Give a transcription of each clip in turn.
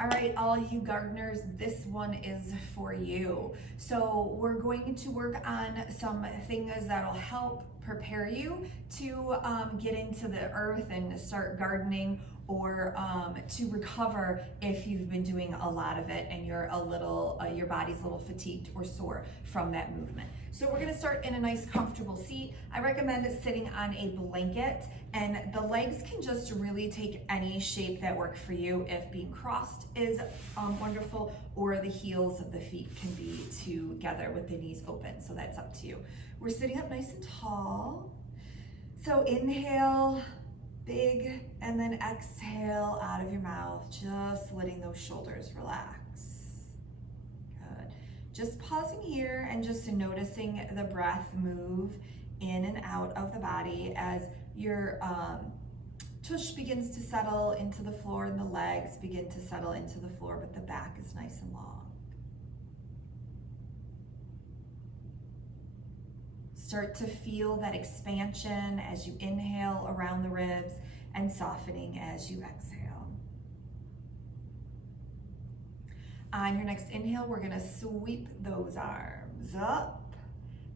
All right, all you gardeners, this one is for you. So we're going to work on some things that'll help prepare you to get into the earth and start gardening, or to recover if you've been doing a lot of it and you're a little, your body's a little fatigued or sore from that movement. So we're gonna start in a nice comfortable seat. I recommend sitting on a blanket, and the legs can just really take any shape that works for you. If being crossed is wonderful, or the heels of the feet can be together with the knees open, so that's up to you. We're sitting up nice and tall. So inhale, big, and then exhale out of your mouth, just letting those shoulders relax. Good. Just pausing here and just noticing the breath move in and out of the body as your tush begins to settle into the floor and the legs begin to settle into the floor, but the back is nice and long. Start to feel that expansion as you inhale around the ribs and softening as you exhale. On your next inhale, we're gonna sweep those arms up,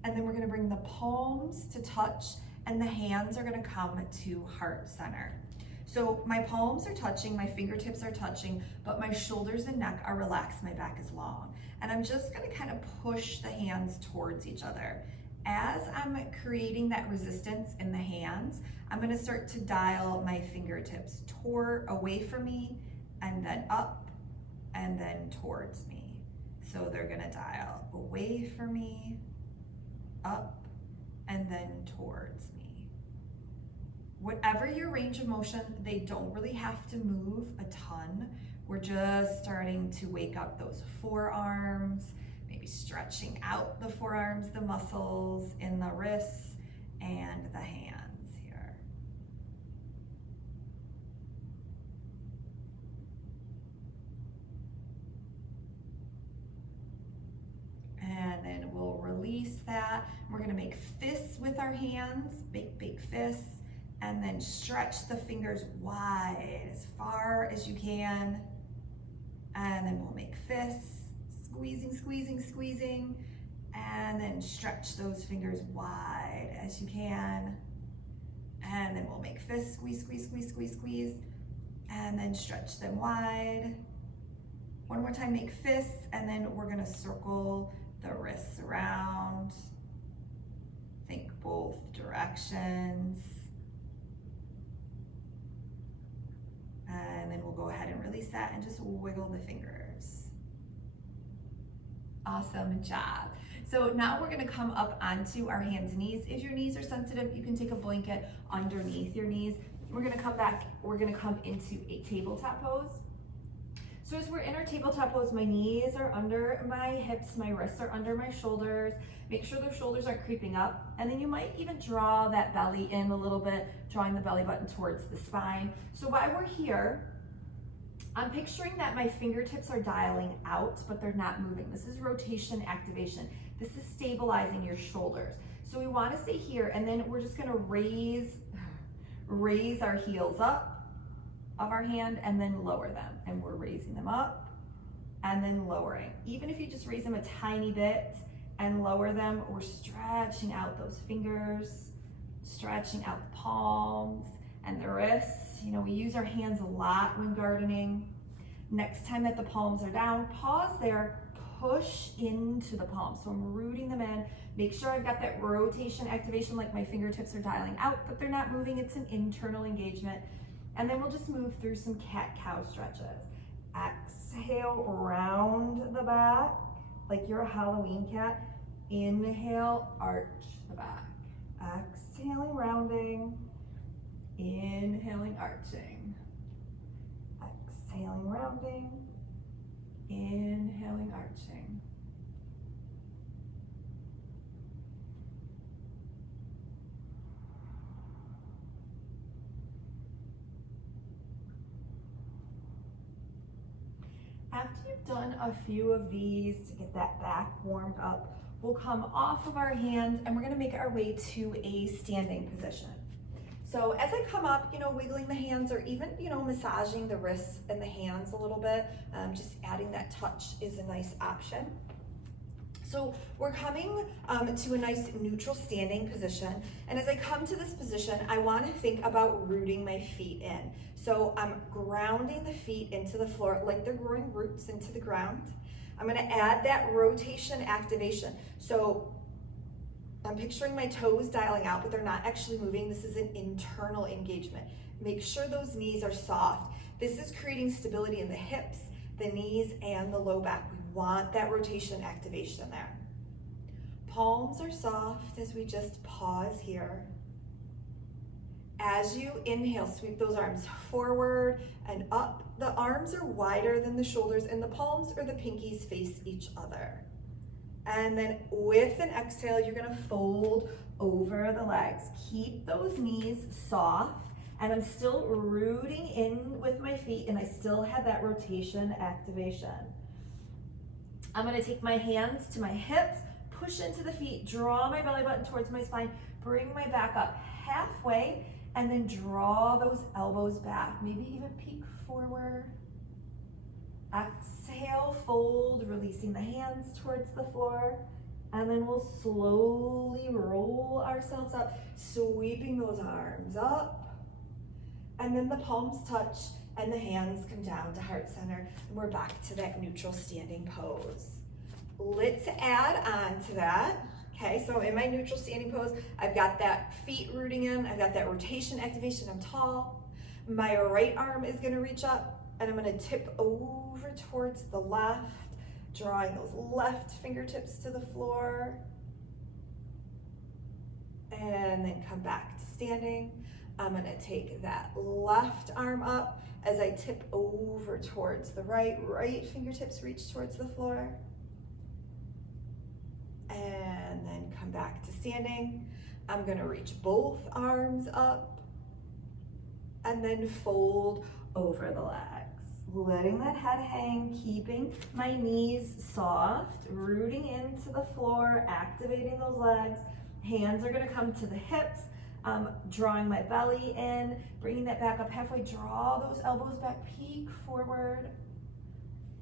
and then we're gonna bring the palms to touch and the hands are gonna come to heart center. So my palms are touching, my fingertips are touching, but my shoulders and neck are relaxed, my back is long. And I'm just gonna kind of push the hands towards each other. As I'm creating that resistance in the hands, I'm gonna start to dial my fingertips away from me, and then up, and then towards me. So they're gonna dial away from me, up, and then towards me. Whatever your range of motion, they don't really have to move a ton. We're just starting to wake up those forearms, maybe stretching out the forearms, the muscles in the wrists and the hands here. And then we'll release that. We're gonna make fists with our hands, big fists, and then stretch the fingers wide as far as you can. And then we'll make fists. Squeezing, and then stretch those fingers wide as you can. And then we'll make fists, squeeze, and then stretch them wide. One more time, make fists, and then we're gonna circle the wrists around. Think both directions. And then we'll go ahead and release that and just wiggle the fingers. Awesome job. So now we're gonna come up onto our hands and knees. If your knees are sensitive, you can take a blanket underneath your knees. We're gonna come back, we're gonna come into a tabletop pose. So as we're in our tabletop pose, my knees are under my hips, my wrists are under my shoulders. Make sure those shoulders aren't creeping up. And then you might even draw that belly in a little bit, drawing the belly button towards the spine. So while we're here, I'm picturing that my fingertips are dialing out, but they're not moving. This is rotation activation. This is stabilizing your shoulders. So we want to stay here, and then we're just going to raise our heels up of our hand and then lower them. And we're raising them up and then lowering. Even if you just raise them a tiny bit and lower them, we're stretching out those fingers, stretching out the palms and the wrists. You know, we use our hands a lot when gardening. Next time that the palms are down, pause there, push into the palms. So I'm rooting them in. Make sure I've got that rotation activation, like my fingertips are dialing out, but they're not moving. It's an internal engagement. And then we'll just move through some cat-cow stretches. Exhale, round the back, like you're a Halloween cat. Inhale, arch the back. Exhaling, rounding. Inhaling, arching. Exhaling, rounding. Inhaling, arching. After you've done a few of these to get that back warmed up, we'll come off of our hands and we're gonna make our way to a standing position. So as I come up, wiggling the hands or even, massaging the wrists and the hands a little bit, just adding that touch is a nice option. So we're coming to a nice neutral standing position. And as I come to this position, I want to think about rooting my feet in. So I'm grounding the feet into the floor like they're growing roots into the ground. I'm going to add that rotation activation. So I'm picturing my toes dialing out, but they're not actually moving. This is an internal engagement. Make sure those knees are soft. This is creating stability in the hips, the knees, and the low back. We want that rotation activation there. Palms are soft as we just pause here. As you inhale, sweep those arms forward and up. The arms are wider than the shoulders, and the palms or the pinkies face each other. And then with an exhale, you're gonna fold over the legs. Keep those knees soft, and I'm still rooting in with my feet, and I still have that rotation activation. I'm gonna take my hands to my hips, push into the feet, draw my belly button towards my spine, bring my back up halfway, and then draw those elbows back. Maybe even peek forward. Exhale, fold, releasing the hands towards the floor. And then we'll slowly roll ourselves up, sweeping those arms up. And then the palms touch and the hands come down to heart center. And we're back to that neutral standing pose. Let's add on to that. Okay, so in my neutral standing pose, I've got that feet rooting in, I've got that rotation activation, I'm tall. My right arm is gonna reach up, and I'm gonna tip over towards the left, drawing those left fingertips to the floor. And then come back to standing. I'm gonna take that left arm up as I tip over towards the right fingertips reach towards the floor. And then come back to standing. I'm gonna reach both arms up and then fold over the legs. Letting that head hang, keeping my knees soft, rooting into the floor, activating those legs. Hands are gonna come to the hips, drawing my belly in, bringing that back up halfway, draw those elbows back, peek forward.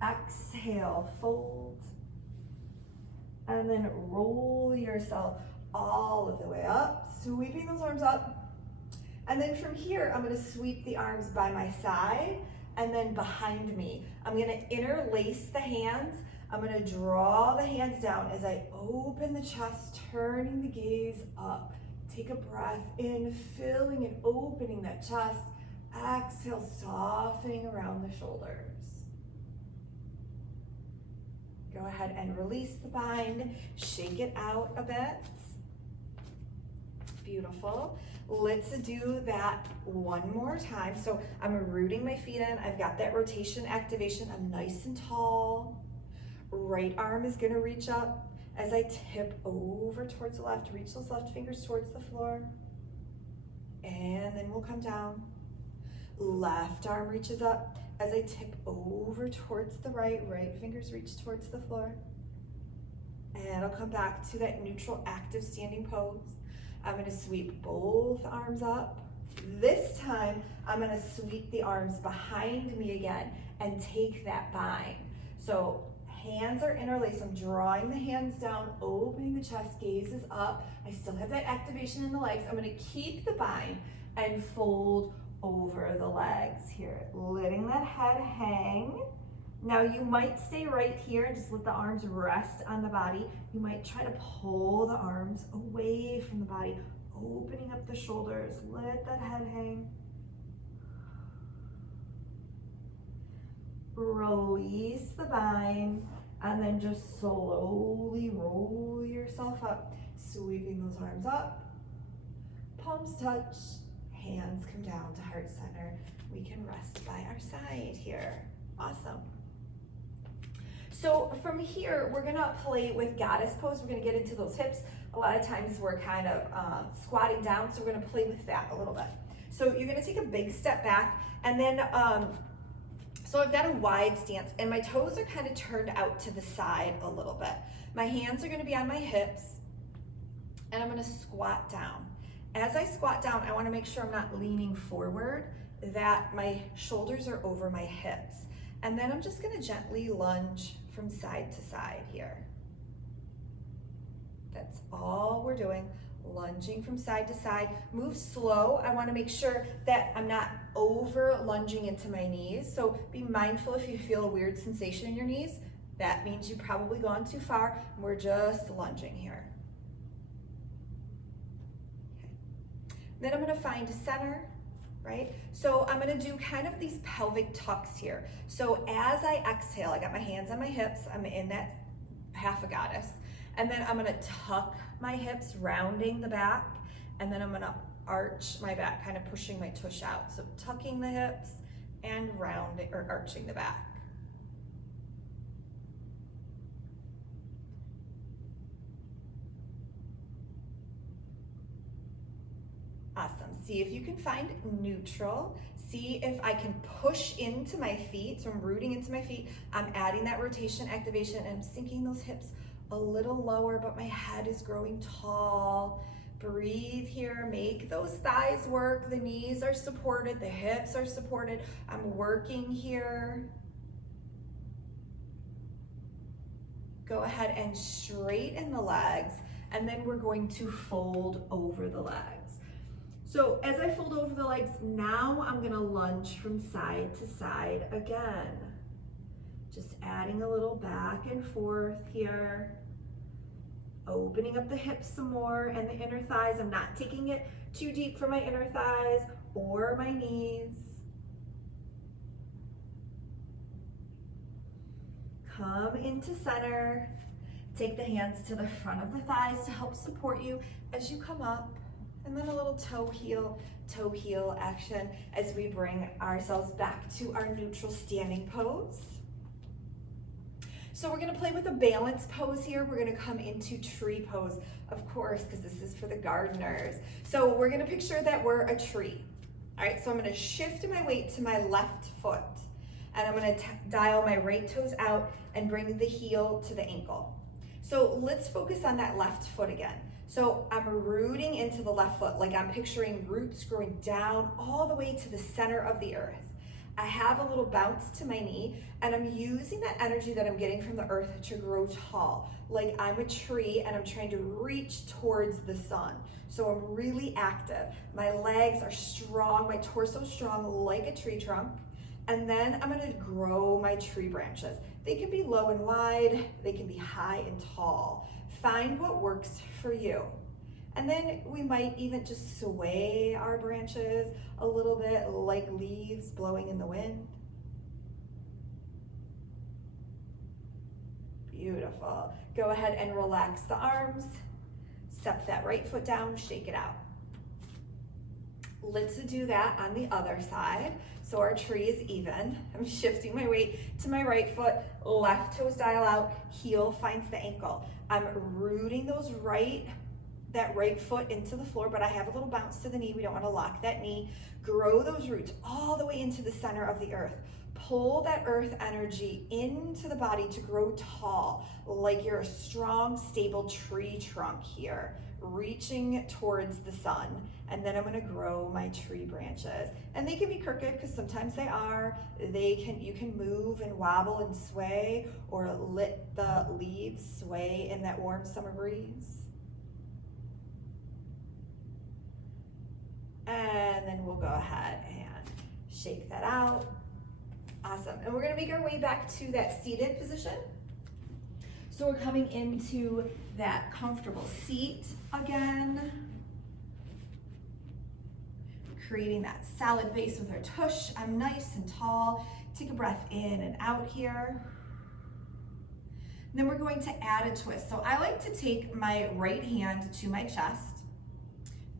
Exhale, fold. And then roll yourself all of the way up, sweeping those arms up. And then from here, I'm gonna sweep the arms by my side and then behind me. I'm gonna interlace the hands. I'm gonna draw the hands down as I open the chest, turning the gaze up. Take a breath in, filling and opening that chest. Exhale, softening around the shoulders. Go ahead and release the bind, shake it out a bit. Beautiful. Let's do that one more time. So I'm rooting my feet in. I've got that rotation activation. I'm nice and tall. Right arm is gonna reach up as I tip over towards the left. Reach those left fingers towards the floor. And then we'll come down. Left arm reaches up as I tip over towards the right fingers reach towards the floor. And I'll come back to that neutral active standing pose. I'm gonna sweep both arms up. This time, I'm gonna sweep the arms behind me again and take that bind. So hands are interlaced. I'm drawing the hands down, opening the chest, gaze is up. I still have that activation in the legs. I'm gonna keep the bind and fold over the legs here, letting that head hang. Now you might stay right here and just let the arms rest on the body. You might try to pull the arms away from the body, opening up the shoulders, let that head hang. Release the bind, and then just slowly roll yourself up, sweeping those arms up, palms touch, hands come down to heart center. We can rest by our side here. Awesome. So from here, we're gonna play with goddess pose. We're gonna get into those hips. A lot of times we're kind of squatting down, so we're gonna play with that a little bit. So you're gonna take a big step back, and then, so I've got a wide stance, and my toes are kind of turned out to the side a little bit. My hands are gonna be on my hips, and I'm gonna squat down. As I squat down, I wanna make sure I'm not leaning forward, that my shoulders are over my hips. And then I'm just gonna gently lunge from side to side here. That's all we're doing, lunging from side to side. Move slow. I wanna make sure that I'm not over lunging into my knees. So be mindful if you feel a weird sensation in your knees. That means you've probably gone too far. We're just lunging here. Okay. Then I'm gonna find center, right? So I'm gonna do kind of these pelvic tucks here. So as I exhale, I got my hands on my hips, I'm in that half a goddess. And then I'm gonna tuck my hips, rounding the back, and then I'm gonna arch my back, kind of pushing my tush out. So tucking the hips and rounding or arching the back. Awesome. See if you can find neutral. See if I can push into my feet. So I'm rooting into my feet. I'm adding that rotation activation and I'm sinking those hips a little lower, but my head is growing tall. Breathe here, make those thighs work. The knees are supported, the hips are supported. I'm working here. Go ahead and straighten the legs, and then we're going to fold over the legs. So as I fold over the legs, now I'm gonna lunge from side to side again. Just adding a little back and forth here. Opening up the hips some more and the inner thighs. I'm not taking it too deep for my inner thighs or my knees. Come into center. Take the hands to the front of the thighs to help support you as you come up. And then a little toe heel action as we bring ourselves back to our neutral standing pose. So we're gonna play with a balance pose here. We're gonna come into tree pose, of course, because this is for the gardeners. So we're gonna picture that we're a tree. All right, so I'm gonna shift my weight to my left foot, and I'm gonna dial my right toes out and bring the heel to the ankle. So let's focus on that left foot again. So I'm rooting into the left foot, like I'm picturing roots growing down all the way to the center of the earth. I have a little bounce to my knee, and I'm using that energy that I'm getting from the earth to grow tall, like I'm a tree and I'm trying to reach towards the sun. So I'm really active. My legs are strong, my torso strong like a tree trunk. And then I'm gonna grow my tree branches. They can be low and wide, they can be high and tall. Find what works for you. And then we might even just sway our branches a little bit like leaves blowing in the wind. Beautiful. Go ahead and relax the arms. Step that right foot down, shake it out. Let's do that on the other side. So our tree is even. I'm shifting my weight to my right foot, left toes dial out, heel finds the ankle. I'm rooting that right foot into the floor, but I have a little bounce to the knee. We don't want to lock that knee. Grow those roots all the way into the center of the earth. Pull that earth energy into the body to grow tall, like you're a strong, stable tree trunk here, reaching towards the sun. And then I'm gonna grow my tree branches. And they can be crooked, because sometimes they are. You can move and wobble and sway, or let the leaves sway in that warm summer breeze. And then we'll go ahead and shake that out. Awesome. And we're gonna make our way back to that seated position. So we're coming into that comfortable seat again. Creating that solid base with our tush. I'm nice and tall. Take a breath in and out here. And then we're going to add a twist. So I like to take my right hand to my chest,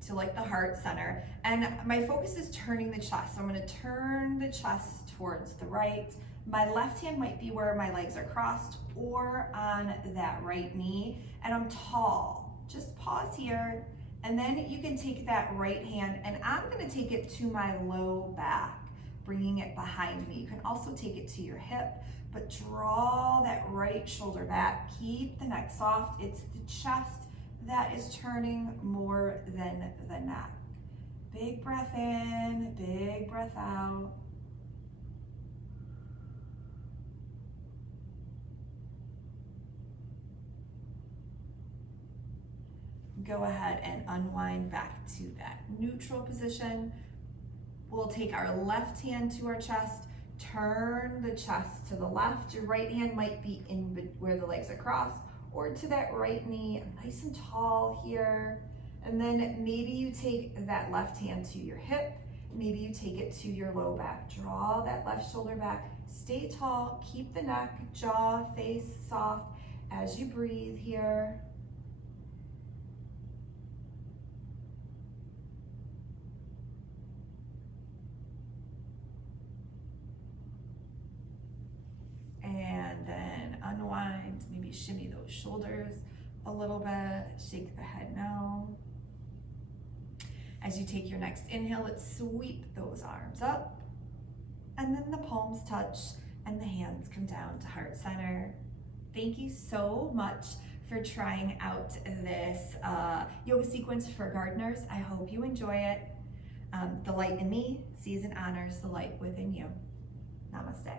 to like the heart center, and my focus is turning the chest. So I'm gonna turn the chest towards the right. My left hand might be where my legs are crossed or on that right knee, and I'm tall. Just pause here, and then you can take that right hand, and I'm gonna take it to my low back, bringing it behind me. You can also take it to your hip, but draw that right shoulder back. Keep the neck soft. It's the chest that is turning more than the neck. Big breath in, big breath out. Go ahead and unwind back to that neutral position. We'll take our left hand to our chest, turn the chest to the left. Your right hand might be in where the legs are crossed, or to that right knee, nice and tall here. And then maybe you take that left hand to your hip, maybe you take it to your low back. Draw that left shoulder back, stay tall, keep the neck, jaw, face soft as you breathe here. And then unwind, maybe shimmy those shoulders a little bit, shake the head no. As you take your next inhale, let's sweep those arms up, and then the palms touch and the hands come down to heart center. Thank you so much for trying out this yoga sequence for gardeners. I hope you enjoy it. The light in me sees and honors the light within you. Namaste.